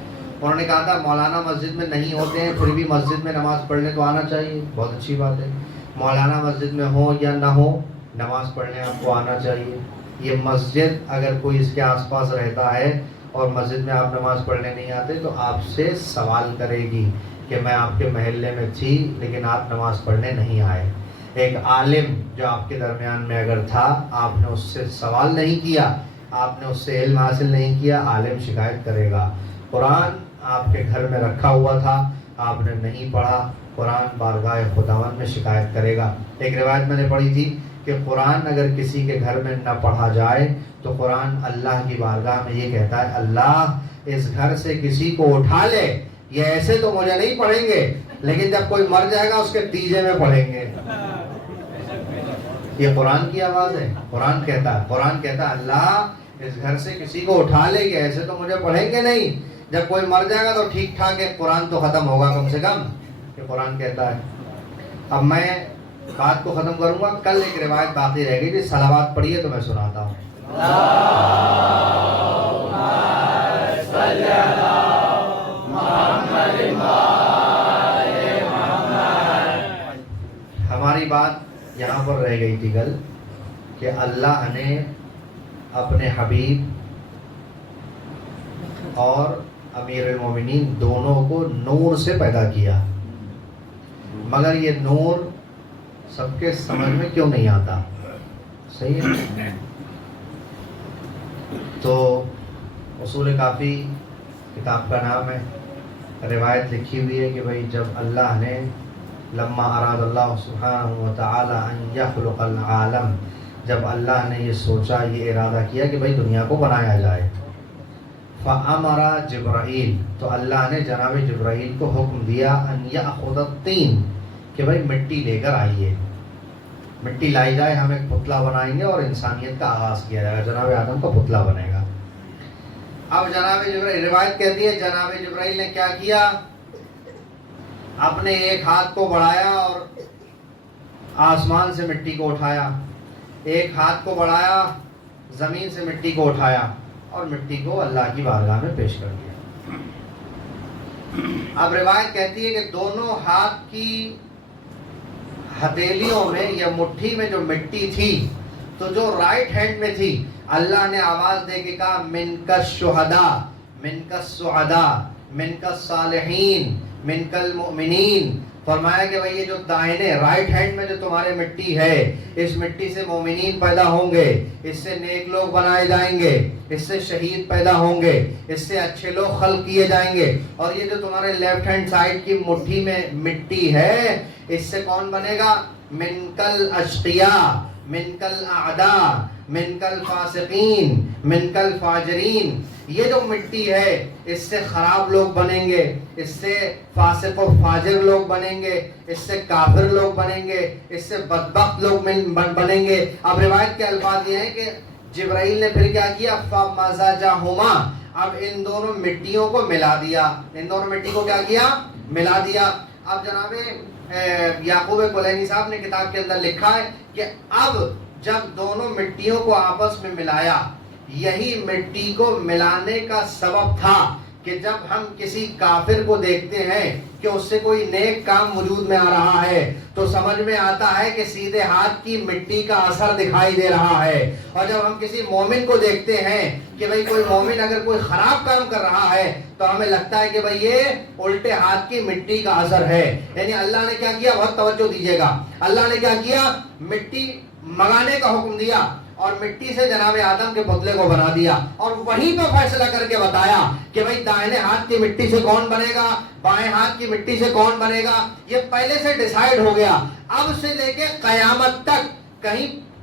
انہوں نے کہا تھا مولانا مسجد میں نہیں ہوتے ہیں پھر بھی مسجد میں نماز پڑھنے تو آنا چاہیے. بہت اچھی بات ہے. مولانا مسجد میں ہو یا نہ ہو, نماز پڑھنے آپ کو آنا چاہیے. یہ مسجد اگر کوئی اس کے آس پاس رہتا ہے اور مسجد میں آپ نماز پڑھنے نہیں آتے تو آپ سے سوال کرے گی کہ میں آپ کے محلے میں تھی لیکن آپ نماز پڑھنے نہیں آئے. ایک عالم جو آپ کے درمیان میں اگر تھا, آپ نے اس سے سوال نہیں کیا, آپ نے اس سے علم حاصل نہیں کیا, عالم شکایت کرے گا. قرآن آپ کے گھر میں رکھا ہوا تھا, آپ نے نہیں پڑھا, قرآن بارگاہ خداوند میں شکایت کرے گا. ایک روایت میں نے پڑھی تھی کہ قرآن اگر کسی کے گھر میں نہ پڑھا جائے تو قرآن اللہ کی بارگاہ میں یہ کہتا ہے, اللہ اس گھر سے کسی کو اٹھا لے, یہ ایسے تو مجھے نہیں پڑھیں گے لیکن جب کوئی مر جائے گا اس کے تیجے میں پڑھیں گے. یہ قرآن کی آواز ہے. قرآن کہتا ہے اللہ اس گھر سے کسی کو اٹھا لے گے, ایسے تو مجھے پڑھیں گے نہیں, جب کوئی مر جائے گا تو ٹھیک ٹھاک ہے, قرآن تو ختم ہوگا کم سے کم. یہ قرآن کہتا ہے. اب میں بات کو ختم کروں گا, کل ایک روایت باقی رہ گئی, جس صلوات پڑھیے تو میں سناتا ہوں. ہماری بات یہاں پر رہ گئی تھی کل کہ اللہ نے اپنے حبیب اور امیر المومنین دونوں کو نور سے پیدا کیا, مگر یہ نور سب کے سمجھ میں کیوں نہیں آتا؟ صحیح ہے. تو اصول کافی کتاب کا نام ہے, روایت لکھی ہوئی ہے کہ بھائی جب اللہ نے لما اراد اللہ سبحانہ وتعالی ان یخلق العالم, جب اللہ نے یہ سوچا, یہ ارادہ کیا کہ بھائی دنیا کو بنایا جائے, فامر جبرائیل, تو اللہ نے جناب جبرائیل کو حکم دیا ان یاخذ الطین, کہ بھائی مٹی لے کر آئیے, مٹی لائی جائے, ہم ایک پتلا بنائیں گے اور انسانیت کا آغاز کیا جائے گا, جناب آدم کا پتلا بنے گا. اب جناب جبرائیل, روایت کہتی ہے جناب جبرائیل نے کیا کیا, اپنے ایک ہاتھ کو بڑھایا اور آسمان سے مٹی کو اٹھایا, ایک ہاتھ کو بڑھایا زمین سے مٹی کو اٹھایا اور مٹی کو اللہ کی بارگاہ میں پیش کر دیا. اب روایت کہتی ہے کہ دونوں ہاتھ کی ہتھیلیوں میں یا مٹھی میں جو مٹی تھی, تو جو رائٹ ہینڈ میں تھی, اللہ نے آواز دے کے کہا من کالشہداء, من کالسعداء, من کالصالحین, من کالمؤمنین. فرمایا کہ بھئی یہ جو دائنے رائٹ ہینڈ میں جو تمہارے مٹی ہے, اس مٹی سے مومنین پیدا ہوں گے, اس سے نیک لوگ بنائے جائیں گے, اس سے شہید پیدا ہوں گے, اس سے اچھے لوگ خلق کیے جائیں گے. اور یہ جو تمہارے لیفٹ ہینڈ سائڈ کی مٹھی میں مٹی ہے, اس سے کون بنے گا, من کالاشقیاء, من کالاعداء, من کالفاسقین, من کالفاجرین. یہ جو مٹی ہے اس سے خراب لوگ بنیں گے, اس سے فاسق و فاجر لوگ بنیں گے, اس سے کافر لوگ بنیں گے, اس سے بدبخت لوگ بنیں گے. اب روایت کے الفاظ یہ ہیں کہ جبرائیل نے پھر کیا کیا, فَمَزَجَهُمَا, اب ان دونوں مٹیوں کو ملا دیا, ان دونوں مٹی کو کیا کیا, ملا دیا. اب جناب یعقوب کلینی صاحب نے کتاب کے اندر لکھا ہے کہ اب جب دونوں مٹیوں کو آپس میں ملایا, یہی مٹی کو ملانے کا سبب تھا کہ جب ہم کسی کافر کو دیکھتے ہیں کہ اس سے کوئی نیک کام وجود میں آ رہا ہے تو سمجھ میں آتا ہے کہ سیدھے ہاتھ کی مٹی کا اثر دکھائی دے رہا ہے, اور جب ہم کسی مومن کو دیکھتے ہیں کہ بھئی کوئی مومن اگر کوئی خراب کام کر رہا ہے تو ہمیں لگتا ہے کہ بھئی یہ الٹے ہاتھ کی مٹی کا اثر ہے. یعنی اللہ نے کیا کیا, بہت توجہ دیجیے گا, اللہ نے کیا کیا, مٹی منگانے کا حکم دیا اور مٹی سے جناب آدم کے پتلے کو بنا دیا, اور وہیں پہ فیصلہ کر کے بتایا کہ بھئی دائنے ہاتھ کی مٹی سے کون بنے گا, بائیں ہاتھ کی مٹی سے کون بنے گا. یہ پہلے سے ڈیسائیڈ ہو گیا. اب سے لے کے قیامت تک کہیں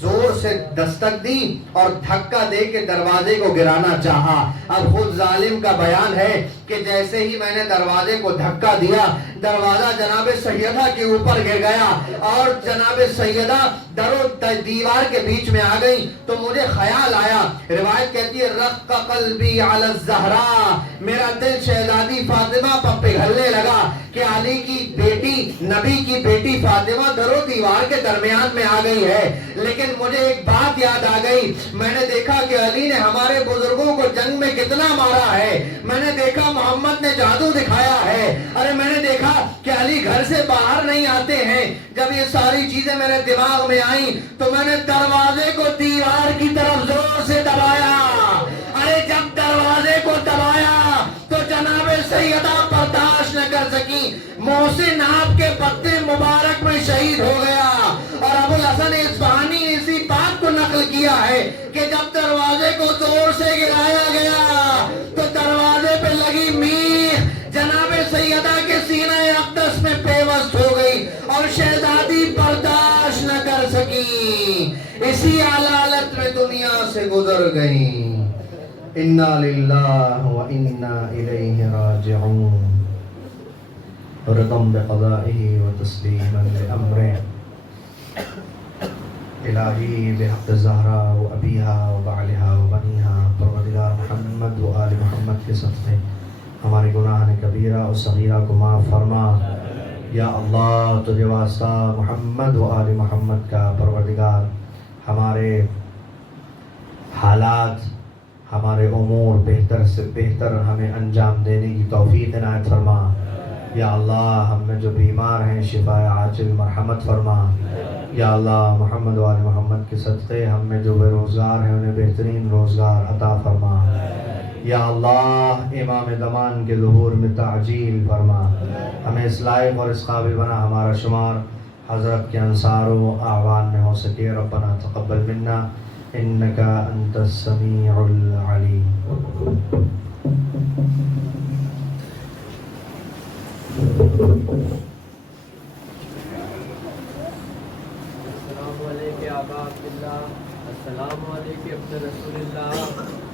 زور سے دستک دی اور دھکا دے کے دروازے کو گرانا چاہا۔ اب خود ظالم کا بیان ہے کہ جیسے ہی میں نے دروازے کو دھکا دیا، دروازہ جناب سیدہ کے اوپر گر گیا اور جناب سیدہ در و دیوار کے بیچ میں آ گئی۔ تو مجھے خیال آیا، روایت کہتی ہے رق قلبی علی الزہراء، میرا دل شہزادی فاطمہ پر پگھلنے لگا کہ علی کی بیٹی، نبی کی بیٹی فاطمہ در و دیوار کے درمیان میں آ گئی ہے۔ لیکن مجھے ایک بات یاد آ گئی، میں نے دیکھا کہ علی نے ہمارے بزرگوں کو جنگ میں کتنا مارا ہے، میں نے دیکھا محمد نے جادو دکھایا ہے، ارے میں نے دیکھا کہ علی گھر سے باہر نہیں آتے ہیں۔ جب یہ ساری چیزیں میرے دماغ میں آئیں تو میں نے دروازے کو دیوار کی طرف زور سے دبایا۔ ارے جب دروازے کو دبایا تو جناب سیدہ برداشت نہ کر سکی، محسن آپ کے پتے مبارک میں شہید ہو گیا۔ اور ابو الحسن اصفہانی نے اسی بات کو نقل کیا ہے کہ جب دروازے کو زور سے گرایا گیا تو دروازے پہ لگی میخ جناب سیدہ کے سینہ اقدس میں پیوست ہو گئی اور شہزادی برداشت نہ کر سکی، اسی حالت میں دنیا سے گزر گئی۔ انا للہ و انا الیہ راجعون، رضا بقضائہ و تسلیما لامرہ، الہی بحق زہرا و ابیہا و بعلہا و بنیہا، پروردگار محمد و آل محمد کے صدقے ہمارے گناہ کبیرہ و صغیرہ کو معاف فرما۔ یا اللہ تجھے واسطہ محمد و آل محمد کا، پروردگار ہمارے حالات، ہمارے امور بہتر سے بہتر ہمیں انجام دینے کی توفیق عنایت فرما۔ یا اللہ ہم میں جو بیمار ہیں شفا عاجل مرحمت فرما۔ یا اللہ محمد و آل محمد کے صدقے ہم میں جو بے روزگار ہیں انہیں بہترین روزگار عطا فرما۔ یا اللہ امام زمان کے ظہور میں تعجیل فرما، ہمیں اس لائق اور اس قابل بنا ہمارا شمار حضرت کے انصار و اعوان میں ہو سکے۔ ربنا تقبل منا انک انت السمیع العلیم۔ السلام علیکم آبا عبداللہ، السلام علیکم ابن رسول اللہ،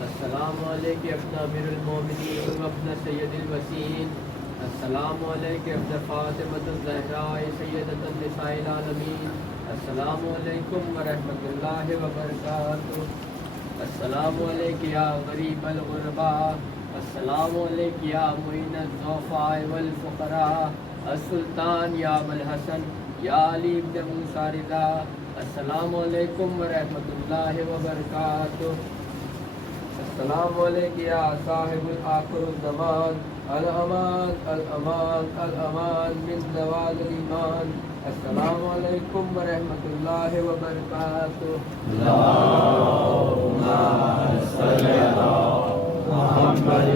السلام علیکم ابن امیر المومنین و ابن سید الوسین، السلام علیکم ابن فاطمۃ الزہراء سیدۃ النساء العالمین، السلام علیکم ورحمۃ اللہ وبرکاتہ، السلام علیکم یا غریب الغرباء، السلام علیکم یا معین الضعفاء والفقراء، السلطان یا ابو الحسن یا علی بن موسیٰ رضا، السلام علیکم ورحمۃ اللہ وبرکاتہ، السلام علیکم یا صاحب آخر الزمان، الامان الامان الامان من زوال الایمان، السلام علیکم ورحمۃ اللہ وبرکاتہ۔ اللہم صل علی محمد